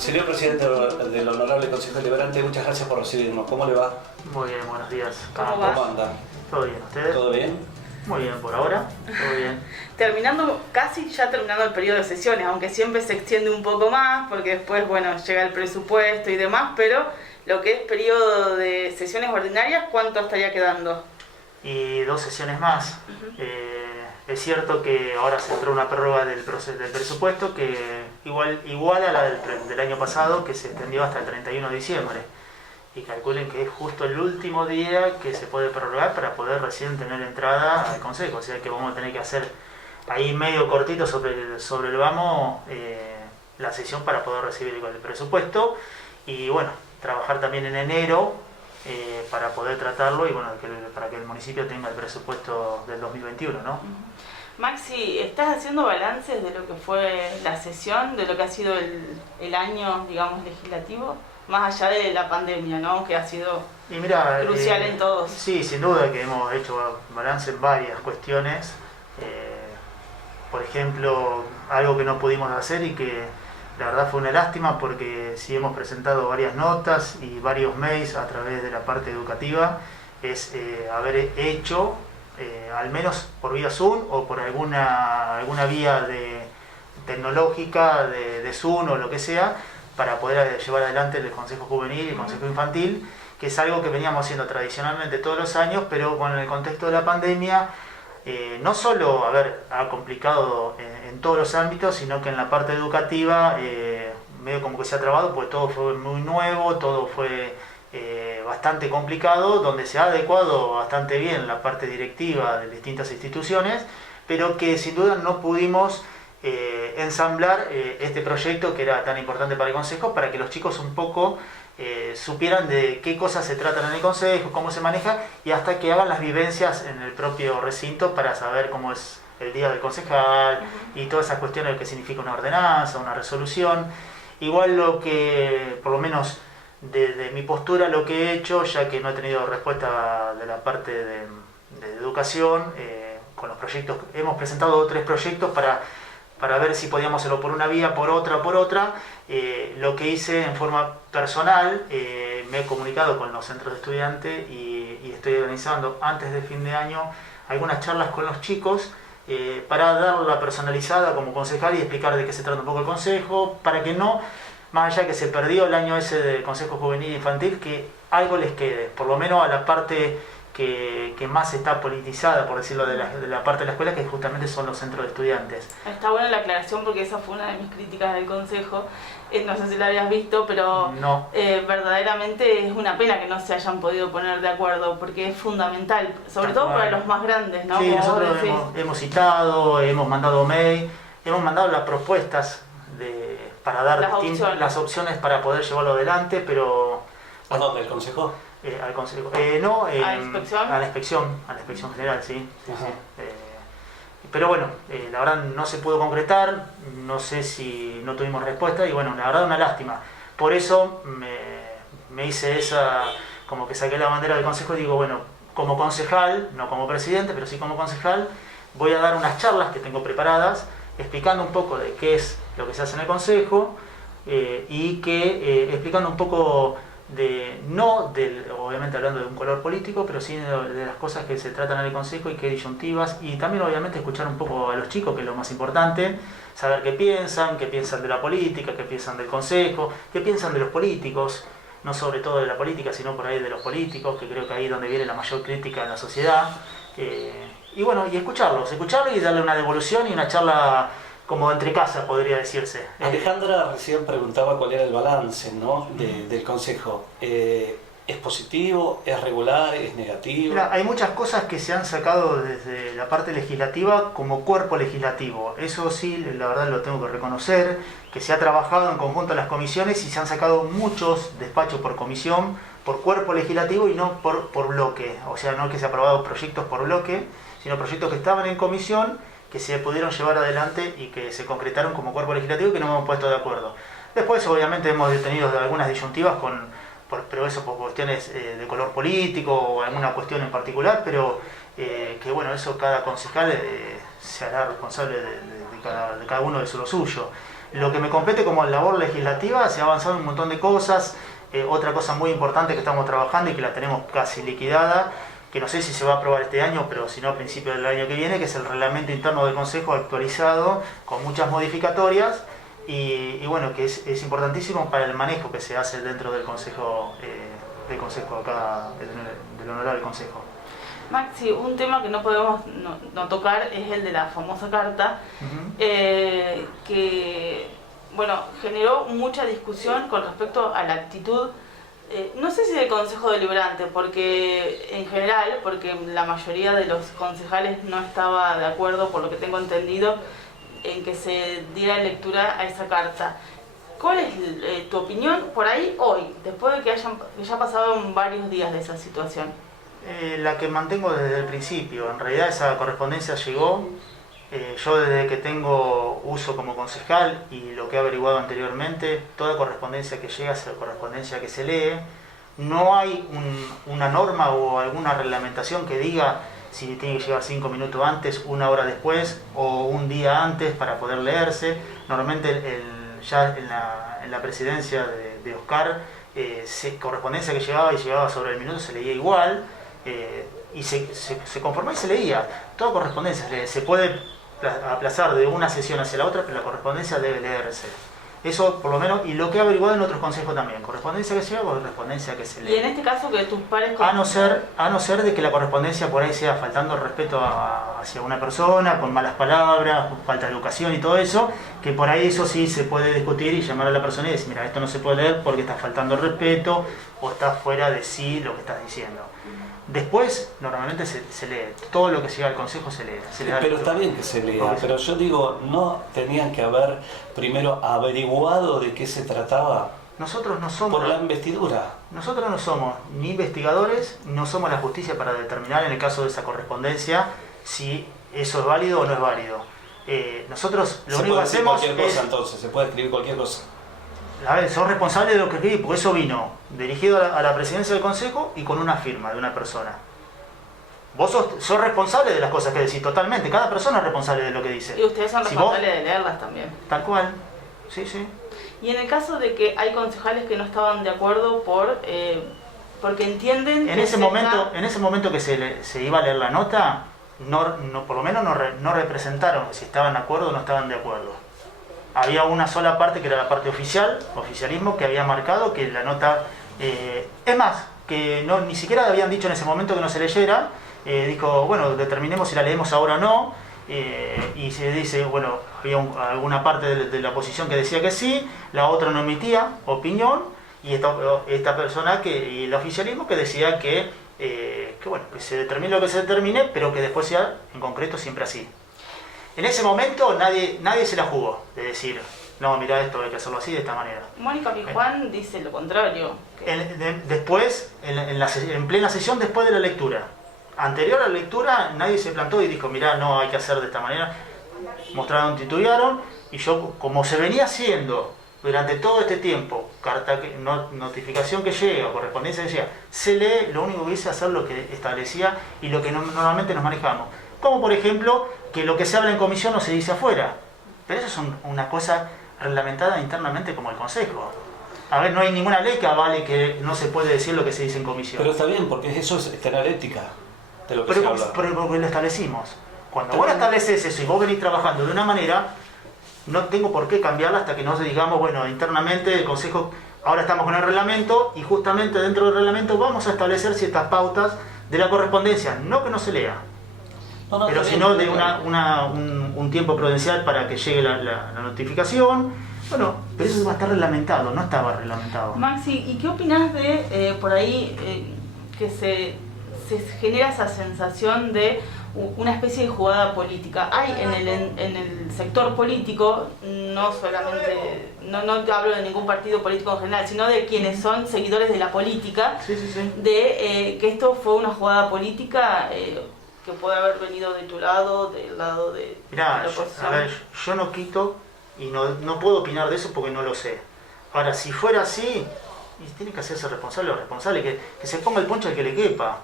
Señor presidente del Honorable Consejo Deliberante, muchas gracias por recibirnos. ¿Cómo le va? Muy bien, buenos días. ¿Cómo anda? ¿Todo bien? ¿Ustedes? ¿Todo bien? Muy bien, por ahora. Todo bien. Casi ya terminando el periodo de sesiones, aunque siempre se extiende un poco más, porque después, bueno, llega el presupuesto y demás, pero lo que es periodo de sesiones ordinarias, ¿cuánto estaría quedando? Y 2 sesiones más. Es cierto que ahora se entró una prórroga del presupuesto que igual a la del año pasado, que se extendió hasta el 31 de diciembre. Y calculen que es justo el último día que se puede prorrogar para poder recién tener entrada al Consejo. O sea que vamos a tener que hacer ahí medio cortito sobre el vamos la sesión para poder recibir el presupuesto. Y bueno, trabajar también en enero para poder tratarlo y bueno, para que el municipio tenga el presupuesto del 2021, ¿no? Maxi, ¿estás haciendo balances de lo que fue la sesión, de lo que ha sido el año, digamos, legislativo? Más allá de la pandemia, ¿no? Que ha sido crucial en todos. Sí, sin duda que hemos hecho balance en varias cuestiones. Por ejemplo, algo que no pudimos hacer y que la verdad fue una lástima porque sí hemos presentado varias notas y varios mails a través de la parte educativa, es haber hecho, al menos por vía Zoom o por alguna vía tecnológica de Zoom o lo que sea, para poder llevar adelante el Consejo Juvenil y el Consejo Infantil, que es algo que veníamos haciendo tradicionalmente todos los años, pero con el contexto de la pandemia, no solo ha complicado en todos los ámbitos, sino que en la parte educativa medio como que se ha trabado, pues todo fue muy nuevo, todo fue bastante complicado, donde se ha adecuado bastante bien la parte directiva de distintas instituciones, pero que sin duda no pudimos ensamblar este proyecto que era tan importante para el Consejo, para que los chicos un poco supieran de qué cosas se tratan en el Consejo, cómo se maneja, y hasta que hagan las vivencias en el propio recinto para saber cómo es el día del concejal y todas esas cuestiones de qué significa una ordenanza, una resolución. Igual lo que, por lo menos desde mi postura, lo que he hecho, ya que no he tenido respuesta de la parte de educación, con los proyectos, hemos presentado 3 proyectos para ver si podíamos hacerlo por una vía, por otra. Lo que hice en forma personal, me he comunicado con los centros de estudiantes y estoy organizando antes de fin de año algunas charlas con los chicos para darla personalizada como concejal y explicar de qué se trata un poco el consejo, para que no, más allá que se perdió el año ese del Consejo Juvenil e Infantil, que algo les quede, por lo menos a la parte que más está politizada, por decirlo, de la parte de la escuela, que justamente son los centros de estudiantes. Está buena la aclaración porque esa fue una de mis críticas del Consejo. No sé si la habías visto, pero no. Verdaderamente es una pena que no se hayan podido poner de acuerdo, porque es fundamental, sobre todo para los más grandes, ¿no? Sí, como nosotros hemos citado, hemos mandado mail, hemos mandado las propuestas para dar las opciones para poder llevarlo adelante, pero... ¿A dónde? ¿El Consejo? Al Consejo. No, ¿A la inspección? A la inspección general, sí. Pero bueno, la verdad no se pudo concretar, no sé si no tuvimos respuesta y bueno, la verdad una lástima. Por eso me hice como que saqué la bandera del Consejo y digo, bueno, como concejal, no como presidente, pero sí como concejal, voy a dar unas charlas que tengo preparadas, explicando un poco de qué es lo que se hace en el Consejo y explicando un poco obviamente hablando de un color político, pero sí de las cosas que se tratan en el Consejo y qué disyuntivas, y también obviamente escuchar un poco a los chicos, que es lo más importante, saber qué piensan de la política, qué piensan del Consejo, qué piensan de los políticos, no sobre todo de la política, sino por ahí de los políticos, que creo que ahí es donde viene la mayor crítica en la sociedad, y bueno, y escucharlos y darle una devolución y una charla como entre casa, podría decirse. Alejandra recién preguntaba cuál era el balance, ¿no? del Consejo. ¿Es positivo? ¿Es regular? ¿Es negativo? Mira, hay muchas cosas que se han sacado desde la parte legislativa como cuerpo legislativo. Eso sí, la verdad lo tengo que reconocer, que se ha trabajado en conjunto en las comisiones y se han sacado muchos despachos por comisión, por cuerpo legislativo y no por bloque. O sea, no es que se han aprobado proyectos por bloque, sino proyectos que estaban en comisión, que se pudieron llevar adelante y que se concretaron como cuerpo legislativo y que nos hemos puesto de acuerdo. Después, obviamente, hemos tenido algunas disyuntivas, pero eso por cuestiones de color político o alguna cuestión en particular, pero que bueno, eso cada concejal se hará responsable de cada uno de lo suyo. Lo que me compete como labor legislativa, se ha avanzado en un montón de cosas. Otra cosa muy importante que estamos trabajando y que la tenemos casi liquidada, que no sé si se va a aprobar este año, pero si no a principios del año que viene, que es el reglamento interno del Consejo actualizado con muchas modificatorias y bueno, que es importantísimo para el manejo que se hace dentro del Consejo acá, del Honorable Consejo. Maxi, un tema que no podemos no tocar es el de la famosa carta, que bueno, generó mucha discusión con respecto a la actitud, no sé si del Consejo Deliberante, porque en general, porque la mayoría de los concejales no estaba de acuerdo, por lo que tengo entendido, en que se diera lectura a esa carta. ¿Cuál es tu opinión por ahí hoy, después de que ya pasaron varios días de esa situación? La que mantengo desde el principio. En realidad esa correspondencia llegó. Yo desde que tengo uso como concejal y lo que he averiguado anteriormente, toda correspondencia que llega es correspondencia que se lee. No hay una norma o alguna reglamentación que diga si tiene que llegar 5 minutos antes, 1 hora después o un día antes para poder leerse. Normalmente ya en la presidencia de Oscar, correspondencia que llegaba sobre el minuto se leía igual. Y se conformaba y se leía. Toda correspondencia se puede aplazar de una sesión hacia la otra, pero la correspondencia debe leerse. Eso por lo menos, y lo que he averiguado en otros consejos también, correspondencia que llega, correspondencia que se lee. Y en este caso que tus pares... A no ser de que la correspondencia por ahí sea faltando el respeto hacia una persona, con malas palabras, falta de educación y todo eso, que por ahí eso sí se puede discutir y llamar a la persona y decir, mira, esto no se puede leer porque está faltando el respeto o está fuera de sí lo que estás diciendo. Después, normalmente se lee. Todo lo que llega al Consejo se lee. Pero está bien que se lea, pero yo digo, ¿no tenían que haber primero averiguado de qué se trataba? Nosotros no somos... Por la investidura. Nosotros no somos ni investigadores, no somos la justicia para determinar en el caso de esa correspondencia si eso es válido o no es válido. Nosotros lo único que hacemos cualquier cosa, entonces, se puede escribir cualquier cosa. A ver, sos responsable de lo que escribí, porque eso vino dirigido a la presidencia del Consejo y con una firma de una persona. Vos sos responsable de las cosas que decís, totalmente. Cada persona es responsable de lo que dice. Y ustedes son responsables de leerlas también. Tal cual, sí, sí. Y en el caso de que hay concejales que no estaban de acuerdo porque entienden... En ese momento que se iba a leer la nota, por lo menos no representaron si estaban de acuerdo o no estaban de acuerdo. Había una sola parte que era la parte oficialismo, que había marcado que la nota... es más, que ni siquiera habían dicho en ese momento que no se leyera. Dijo, bueno, determinemos si la leemos ahora o no. Y se dice, bueno, había alguna parte de la oposición que decía que sí, la otra no emitía opinión, y esta persona y el oficialismo que decía que bueno, que se determine lo que se determine, pero que después sea en concreto siempre así. En ese momento nadie se la jugó de decir, no, mira, esto hay que hacerlo así, de esta manera. Mónica Pijuán dice lo contrario. Después, en plena sesión, después de la lectura. Anterior a la lectura, nadie se plantó y dijo, mira, no, hay que hacer de esta manera. Mostraron, titubearon, y yo, como se venía haciendo durante todo este tiempo, notificación que llega, correspondencia que llega, se lee, lo único que hice es hacer lo que establecía y lo que normalmente nos manejamos. Como por ejemplo, que lo que se habla en comisión no se dice afuera. Pero eso es una cosa reglamentada internamente como el Consejo. A ver, no hay ninguna ley que avale que no se puede decir lo que se dice en comisión. Pero está bien, porque eso es tener ética de lo que se habla. Pero porque lo establecimos. Cuando vos estableces eso y vos venís trabajando de una manera, no tengo por qué cambiarla hasta que no digamos, bueno, internamente el Consejo, ahora estamos con el reglamento y justamente dentro del reglamento vamos a establecer ciertas pautas de la correspondencia, no que no se lea. Pero sino de un tiempo prudencial para que llegue la notificación. Bueno, pero eso va a estar reglamentado, no estaba reglamentado. Maxi, ¿y qué opinás de por ahí que se genera esa sensación de una especie de jugada política? Hay en el sector político, no solamente, no hablo de ningún partido político en general, sino de quienes son seguidores de la política, sí. de que esto fue una jugada política que puede haber venido de tu lado, del lado de la oposición. A ver, yo no quito y no puedo opinar de eso porque no lo sé. Ahora, si fuera así, tiene que hacerse responsable o responsable, que se ponga el poncho al que le quepa.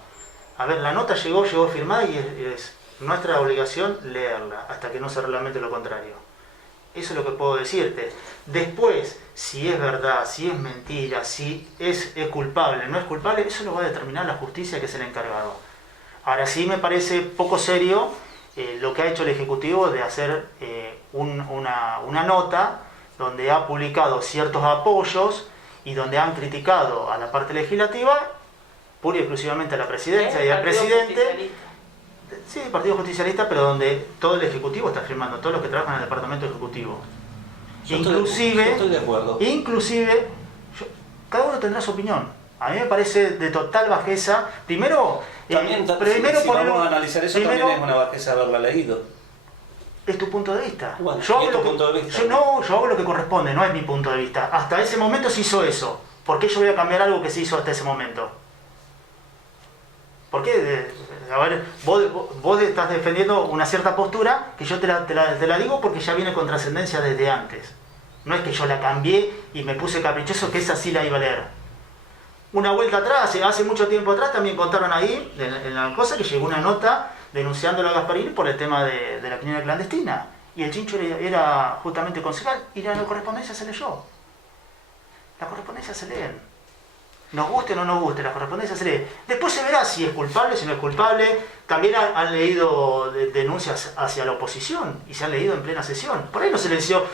A ver, la nota llegó firmada y es nuestra obligación leerla hasta que no se reglamente lo contrario. Eso es lo que puedo decirte. Después, si es verdad, si es mentira, si es culpable, no es culpable, eso lo va a determinar la justicia, que es el encargado. Ahora sí me parece poco serio lo que ha hecho el Ejecutivo de hacer una nota donde ha publicado ciertos apoyos y donde han criticado a la parte legislativa, pura y exclusivamente a la presidencia y al presidente. Sí, el Partido Justicialista, pero donde todo el Ejecutivo está firmando, todos los que trabajan en el Departamento Ejecutivo. Yo estoy de acuerdo. Inclusive, cada uno tendrá su opinión. A mí me parece de total bajeza. Primero, primero si vamos a analizar eso, también es una bajeza haberla leído. Es tu punto de vista. Bueno, yo hago punto de vista. Yo hago lo que corresponde, no es mi punto de vista. Hasta ese momento se hizo eso. ¿Por qué yo voy a cambiar algo que se hizo hasta ese momento? ¿Por qué? A ver, vos estás defendiendo una cierta postura que yo te la digo porque ya viene con trascendencia desde antes. No es que yo la cambié y me puse caprichoso, que esa sí la iba a leer. Una vuelta atrás, hace mucho tiempo atrás, también contaron ahí, en la cosa, que llegó una nota denunciándolo a Gasparini por el tema de la clínica clandestina. Y el Chincho era justamente concejal y la correspondencia se leyó. La correspondencia se lee. Nos guste o no nos guste, la correspondencia se lee. Después se verá si es culpable, si no es culpable. También han leído denuncias hacia la oposición y se han leído en plena sesión. Por ahí no se leyó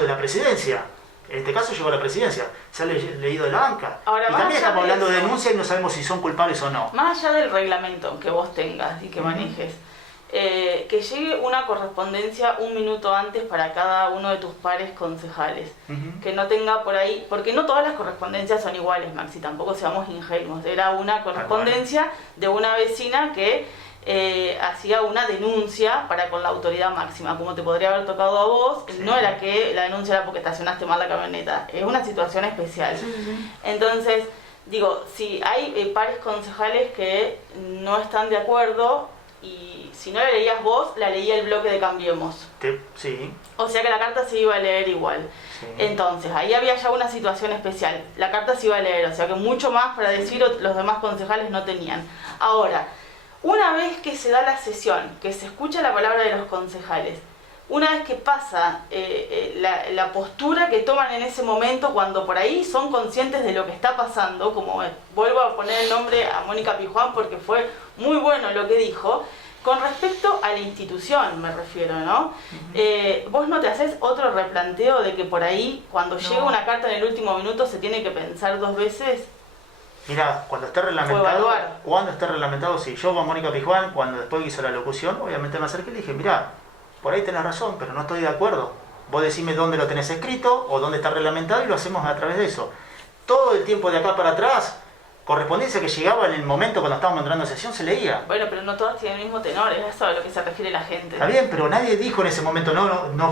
de la presidencia. En este caso llegó a la presidencia. Se ha leído de la banca. Ahora, y también estamos hablando de denuncias y no sabemos si son culpables o no. Más allá del reglamento que vos tengas y que manejes, que llegue una correspondencia un minuto antes para cada uno de tus pares concejales. Que no tenga por ahí, porque no todas las correspondencias son iguales, Maxi, tampoco seamos ingenuos. Era una correspondencia de una vecina que hacía una denuncia para con la autoridad máxima, como te podría haber tocado a vos. Sí. No era que la denuncia era porque estacionaste mal la camioneta, es una situación especial. Sí. Entonces, digo, si hay pares concejales que no están de acuerdo, y si no la leías vos, la leía el bloque de Cambiemos. Sí. O sea que la carta se iba a leer igual. Sí. Entonces, ahí había ya una situación especial. La carta se iba a leer, o sea que mucho más para decir los demás concejales no tenían. Ahora, una vez que se da la sesión, que se escucha la palabra de los concejales, una vez que pasa la postura que toman en ese momento, cuando por ahí son conscientes de lo que está pasando, como vuelvo a poner el nombre a Mónica Pijuán porque fue muy bueno lo que dijo, con respecto a la institución me refiero, ¿no? ¿Vos no te haces otro replanteo de que por ahí, cuando llega una carta en el último minuto, se tiene que pensar dos veces? Mira, cuando esté reglamentado, sí. Yo con Mónica Pijuán, cuando después hizo la locución, obviamente me acerqué y le dije, mira, por ahí tenés razón, pero no estoy de acuerdo. Vos decime dónde lo tenés escrito o dónde está reglamentado y lo hacemos a través de eso. Todo el tiempo de acá para atrás, correspondencia que llegaba en el momento cuando estábamos entrando en sesión, se leía. Bueno, pero no todas tienen el mismo tenor, es eso a lo que se refiere la gente. Está bien, pero nadie dijo en ese momento,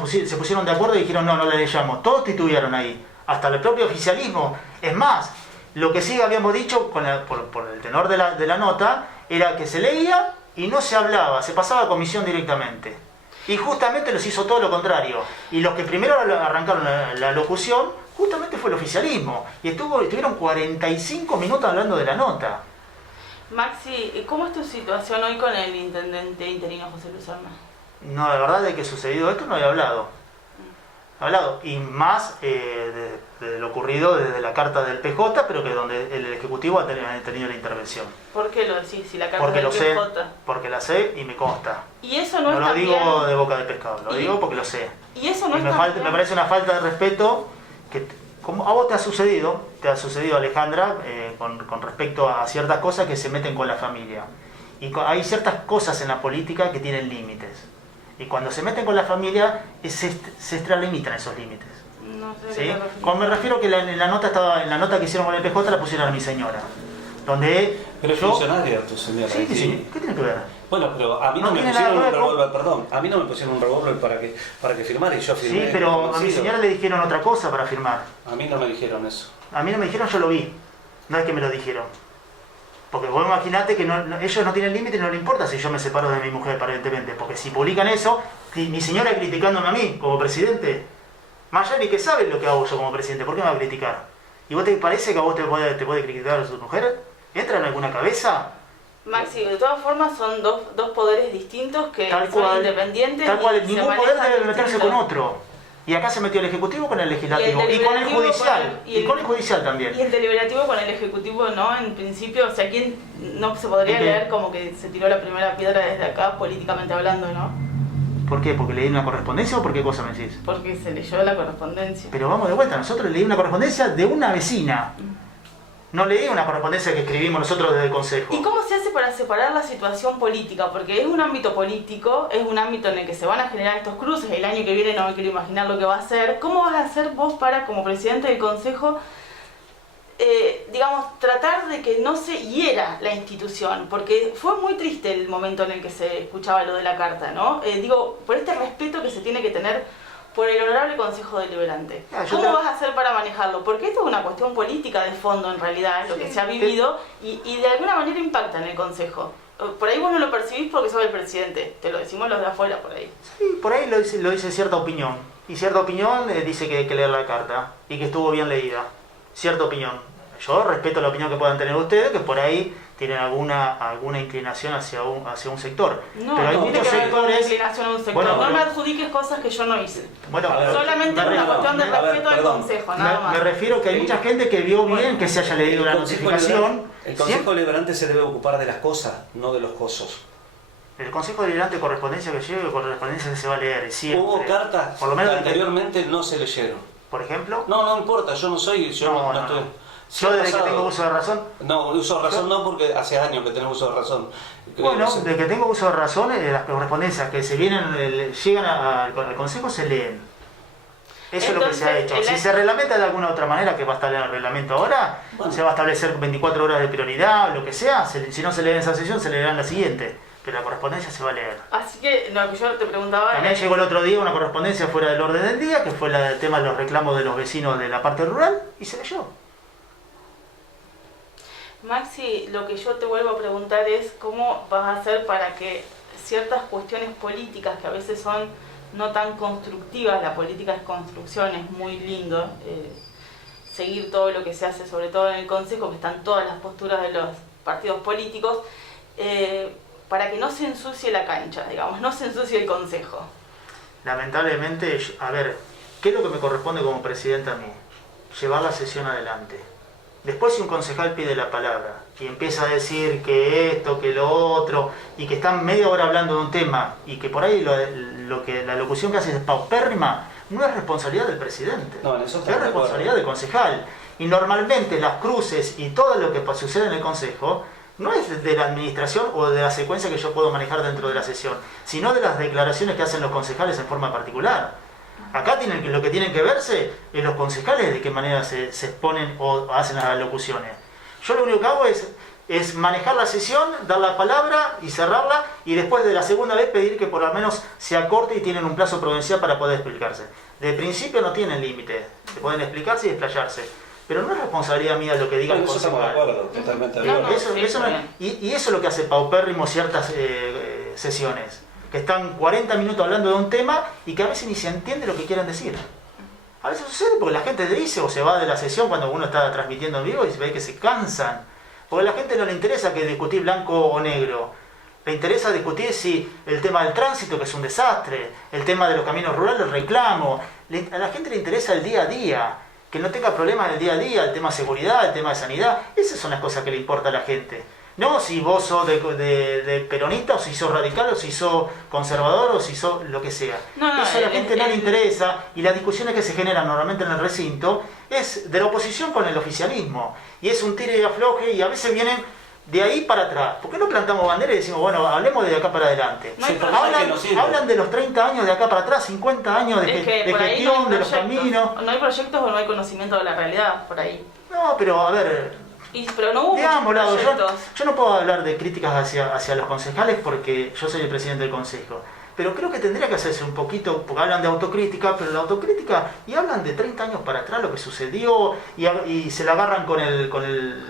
se pusieron de acuerdo y dijeron, no la leyamos. Todos titubearon ahí, hasta el propio oficialismo. Es más, lo que sí habíamos dicho por el tenor de la nota era que se leía y no se hablaba, se pasaba a comisión directamente. Y justamente los hizo todo lo contrario. Y los que primero arrancaron la locución, justamente fue el oficialismo. Y estuvieron 45 minutos hablando de la nota. Maxi, ¿cómo es tu situación hoy con el intendente interino José Luis Armas? No, la verdad de que sucedido esto no he hablado. Y más de lo ocurrido desde la carta del PJ, pero que donde el Ejecutivo ha tenido la intervención. ¿Por qué lo decís? Si la carta del PJ... Porque la sé y me consta. Y eso no, no lo digo de boca de pescado, lo digo porque lo sé. Y eso no me parece una falta de respeto que, como a vos te ha sucedido Alejandra, con respecto a ciertas cosas que se meten con la familia. Y hay ciertas cosas en la política que tienen límites. Y cuando se meten con la familia, se extralimitan esos límites. No sé. ¿Sí? Me refiero que en la nota que hicieron con el PJ la pusieron a mi señora. Donde pero es funcionaria tu señora. Sí, sí. ¿Qué tiene que ver? Bueno, pero a mí no me pusieron un revólver, perdón. A mí no me pusieron un revólver para que firmara y yo firmé. Sí, pero a mi señora le dijeron otra cosa para firmar. A mí no me dijeron eso. A mí no me dijeron, yo lo vi. No es que me lo dijeron. Porque vos imaginate que ellos no tienen límite y no les importa si yo me separo de mi mujer, aparentemente. Porque si publican eso, mi señora criticándome a mí como presidente, más allá ni que saben lo que hago yo como presidente, ¿por qué me va a criticar? ¿Y vos te parece que a vos te puede criticar a su mujer? ¿Entra en alguna cabeza? Maxi, de todas formas son dos poderes distintos que son independientes. Tal cual, ningún poder debe meterse con otro. Y acá se metió el Ejecutivo con el Legislativo y con el Judicial. Y con el Judicial también. Y el Deliberativo con el Ejecutivo, ¿no? En principio, o sea, ¿quién no se podría leer como que se tiró la primera piedra desde acá, políticamente hablando, ¿no? ¿Por qué? ¿Porque leí una correspondencia o por qué cosa me decís? Porque se leyó la correspondencia. Pero vamos de vuelta, nosotros leí una correspondencia de una vecina. No leí una correspondencia que escribimos nosotros desde el Consejo. ¿Y cómo se hace para separar la situación política? Porque es un ámbito político, es un ámbito en el que se van a generar estos cruces. El año que viene no me quiero imaginar lo que va a hacer. ¿Cómo vas a hacer vos para, como presidente del Consejo, digamos, tratar de que no se hiera la institución? Porque fue muy triste el momento en el que se escuchaba lo de la carta, ¿no? Digo, por este respeto que se tiene que tener por el honorable Consejo Deliberante. ¿Cómo vas a hacer para manejarlo? Porque esto es una cuestión política de fondo, en realidad, es lo que se ha vivido y de alguna manera impacta en el Consejo. Por ahí vos no lo percibís porque sos el presidente, te lo decimos los de afuera por ahí. Sí, por ahí lo dice cierta opinión. Y cierta opinión dice que hay que leer la carta y que estuvo bien leída. Cierta opinión. Yo respeto la opinión que puedan tener ustedes, que por ahí tienen alguna inclinación hacia un sector. No, pero hay muchos sectores. Inclinación a un sector. Bueno, no me adjudiques cosas que yo no hice. Bueno, solamente es una cuestión de respeto al Consejo, nada más. Me refiero que hay mucha gente que vio bien que se haya leído la notificación. El Consejo Deliberante se debe ocupar de las cosas, no de los cosos. El Consejo Deliberante, correspondencia que lleve, correspondencia que se va a leer. Siempre. Hubo cartas por lo menos que anteriormente no se leyeron. ¿Por ejemplo? No importa, yo no soy... Yo no estoy... Yo desde que tengo uso de razón... No, uso de razón no, porque hace años que tenemos uso de razón. Bueno, desde que tengo uso de razón, las correspondencias que llegan al Consejo se leen. Eso es lo que se ha hecho. Si se reglamenta de alguna otra manera, que va a estar en el reglamento ahora, se va a establecer 24 horas de prioridad o lo que sea. Si no se lee en esa sesión, se leerá en la siguiente. Pero la correspondencia se va a leer. Así que lo que yo te preguntaba... También llegó el otro día una correspondencia fuera del orden del día, que fue el tema de los reclamos de los vecinos de la parte rural, y se leyó. Maxi, lo que yo te vuelvo a preguntar es cómo vas a hacer para que ciertas cuestiones políticas que a veces son no tan constructivas, la política es construcción, es muy lindo seguir todo lo que se hace, sobre todo en el Consejo, que están todas las posturas de los partidos políticos, para que no se ensucie la cancha, digamos, no se ensucie el Consejo. Lamentablemente, a ver, ¿qué es lo que me corresponde como presidente a mí? Llevar la sesión adelante. Después si un concejal pide la palabra y empieza a decir que esto, que lo otro, y que están media hora hablando de un tema, y que por ahí la locución que hace es paupérrima, no es responsabilidad del presidente, es responsabilidad del concejal. Y normalmente las cruces y todo lo que sucede en el consejo no es de la administración o de la secuencia que yo puedo manejar dentro de la sesión, sino de las declaraciones que hacen los concejales en forma particular. Acá lo que tienen que verse es los concejales de qué manera se exponen o hacen las locuciones. Yo lo único que hago es manejar la sesión, dar la palabra y cerrarla, y después de la segunda vez pedir que por lo menos se acorte y tienen un plazo prudencial para poder explicarse. De principio no tienen límite, pueden explicarse y explayarse. Pero no es responsabilidad mía lo que diga el concejal. Estamos de acuerdo, totalmente de acuerdo. Y eso es lo que hace paupérrimo ciertas sesiones, que están 40 minutos hablando de un tema y que a veces ni se entiende lo que quieren decir. A veces sucede porque la gente dice o se va de la sesión cuando uno está transmitiendo en vivo y se ve que se cansan. Porque a la gente no le interesa que discutir blanco o negro. Le interesa discutir si el tema del tránsito, que es un desastre, el tema de los caminos rurales, el reclamo. A la gente le interesa el día a día, que no tenga problemas en el día a día, el tema de seguridad, el tema de sanidad. Esas son las cosas que le importa a la gente. No si vos sos de peronista, o si sos radical, o si sos conservador, o si sos lo que sea. Eso a la gente no le interesa, y las discusiones que se generan normalmente en el recinto es de la oposición con el oficialismo. Y es un tire y afloje, y a veces vienen de ahí para atrás. ¿Por qué no plantamos bandera y decimos, bueno, hablemos de acá para adelante? Hablan de los 30 años de acá para atrás, 50 años de gestión, de los caminos. No hay proyectos o no hay conocimiento de la realidad por ahí. No, pero a ver... Pero no hubo yo no puedo hablar de críticas hacia los concejales porque yo soy el presidente del consejo, pero creo que tendría que hacerse un poquito, porque hablan de autocrítica, pero la autocrítica, y hablan de 30 años para atrás lo que sucedió, y se la agarran con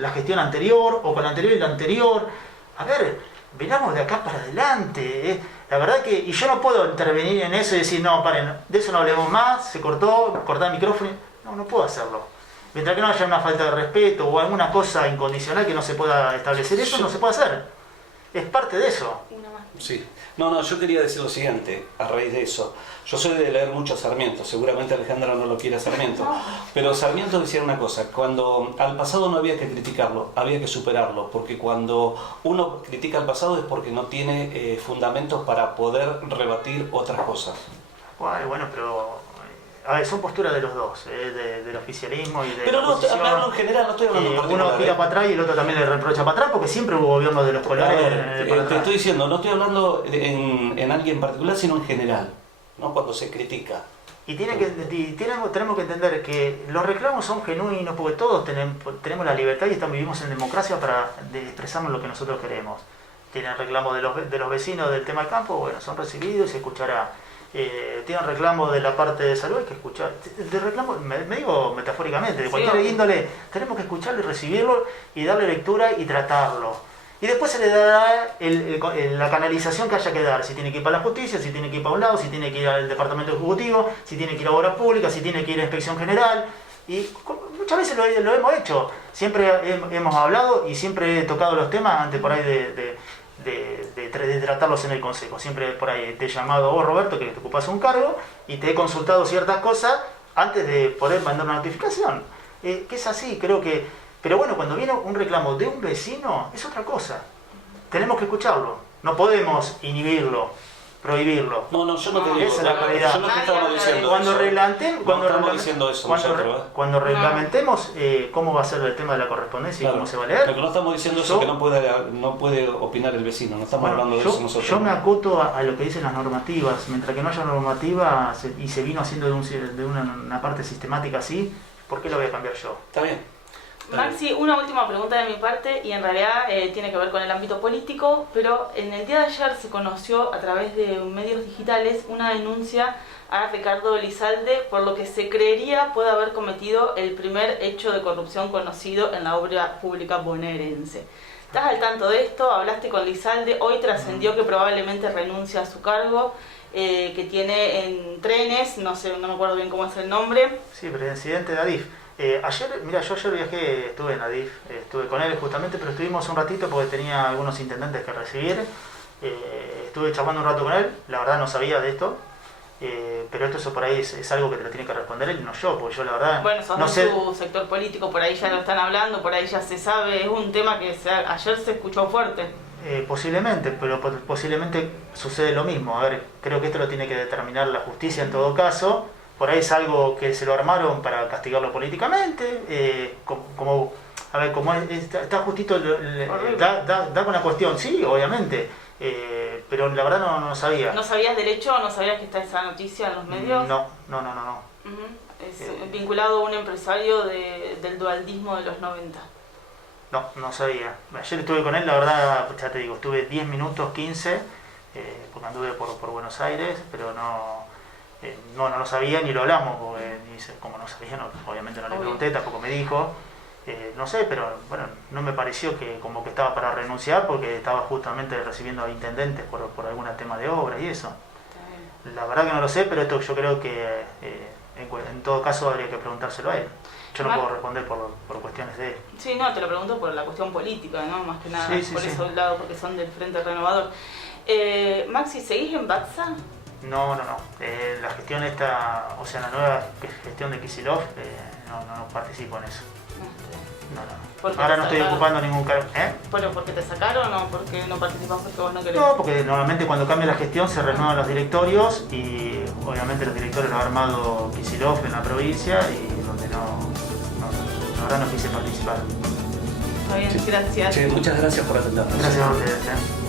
la gestión anterior, o con la anterior y la anterior. A ver, venamos de acá para adelante, La verdad que, y yo no puedo intervenir en eso y decir, no, paren, de eso no hablemos más, se cortó, cortar el micrófono, no puedo hacerlo. Mientras que no haya una falta de respeto o alguna cosa incondicional que no se pueda establecer, eso no se puede hacer. es parte de eso. Sí. No, yo quería decir lo siguiente, a raíz de eso. Yo soy de leer mucho a Sarmiento, seguramente Alejandra no lo quiere a Sarmiento, pero Sarmiento decía una cosa, cuando al pasado no había que criticarlo, había que superarlo, porque cuando uno critica al pasado es porque no tiene fundamentos para poder rebatir otras cosas. Bueno, pero a ver, son posturas de los dos, del oficialismo y de pero la no, oposición. hablando en general, no estoy hablando en particular. Uno tira para atrás y el otro también le reprocha para atrás, porque siempre hubo gobiernos de los colores. Te estoy diciendo, no estoy hablando en alguien en particular, sino en general, ¿no? Cuando se critica. Y tenemos que entender que los reclamos son genuinos, porque todos tenemos la libertad y vivimos en democracia para expresarnos lo que nosotros queremos. Tienen reclamos de los vecinos del tema del campo, bueno, son recibidos y se escuchará. Tienen reclamos de la parte de salud, hay que escuchar. De reclamo, me digo metafóricamente, de cualquier índole, tenemos que escucharlo y recibirlo y darle lectura y tratarlo. Y después se le dará la canalización que haya que dar, si tiene que ir para la justicia, si tiene que ir para un lado, si tiene que ir al departamento ejecutivo, si tiene que ir a obras públicas, si tiene que ir a inspección general. Y muchas veces lo hemos hecho, siempre hemos hablado y siempre he tocado los temas antes por ahí de tratarlos en el consejo. Siempre por ahí te he llamado a vos, Roberto, que te ocupas un cargo, y te he consultado ciertas cosas antes de poder mandar una notificación. Que es así, creo que... Pero bueno, cuando viene un reclamo de un vecino, es otra cosa. Tenemos que escucharlo. No podemos inhibirlo, prohibirlo. No, yo no te digo. Esa es la realidad. Yo no te estaba diciendo cuando reglamentemos cómo va a ser el tema de la correspondencia y cómo se va a leer. Pero no estamos diciendo eso, que no puede opinar el vecino. No estamos hablando de eso nosotros. Yo me acoto a lo que dicen las normativas. Mientras que no haya normativa y se vino haciendo de una parte sistemática así, ¿por qué lo voy a cambiar yo? Está bien. Maxi, una última pregunta de mi parte y en realidad tiene que ver con el ámbito político, pero en el día de ayer se conoció a través de medios digitales una denuncia a Ricardo Elizalde por lo que se creería puede haber cometido el primer hecho de corrupción conocido en la obra pública bonaerense. ¿Estás al tanto de esto? ¿Hablaste con Elizalde? Hoy trascendió que probablemente renuncia a su cargo, que tiene en Trenes, no me acuerdo bien cómo es el nombre. Sí, presidente de ADIF. Yo ayer viajé, estuve en ADIF, estuve con él justamente, pero estuvimos un ratito porque tenía algunos intendentes que recibir. Estuve charlando un rato con él, la verdad no sabía de esto, pero eso por ahí es algo que te lo tiene que responder él, no yo, porque yo la verdad... Bueno, sos no de sé. su sector político, por ahí ya lo están hablando, por ahí ya se sabe, es un tema que ayer se escuchó fuerte. Posiblemente, pero posiblemente sucede lo mismo. A ver, creo que esto lo tiene que determinar la justicia en todo caso. Por ahí es algo que se lo armaron para castigarlo políticamente, como está justito, da con la cuestión, sí, obviamente, pero la verdad no sabía. ¿No sabías del hecho? ¿No sabías que está esa noticia en los medios? No. Es vinculado a un empresario del dualdismo de los 90. No sabía. Ayer estuve con él, la verdad, ya te digo, estuve 10 minutos, 15, porque anduve por Buenos Aires, pero no lo sabía ni lo hablamos, porque como no sabía, obviamente no le pregunté, tampoco me dijo, no sé, pero bueno, no me pareció que como que estaba para renunciar porque estaba justamente recibiendo a intendentes por algún tema de obra y eso. La verdad que no lo sé, pero esto yo creo que en todo caso habría que preguntárselo a él. Yo no puedo responder por cuestiones de él. Sí, no, te lo pregunto por la cuestión política, ¿no? Más que nada, por ese lado, porque son del Frente Renovador. Maxi, ¿seguís en Batza? No. La gestión esta, o sea, la nueva gestión de Kicillof, no participo en eso. No. Ahora no estoy ocupando ningún cargo. ¿Pero porque te sacaron o porque no participas porque vos no querés? No, porque normalmente cuando cambia la gestión se renuevan los directorios y obviamente los directorios los ha armado Kicillof en la provincia y donde la verdad no quise participar. Está bien, gracias. Muchas gracias por atendernos. Gracias a ustedes.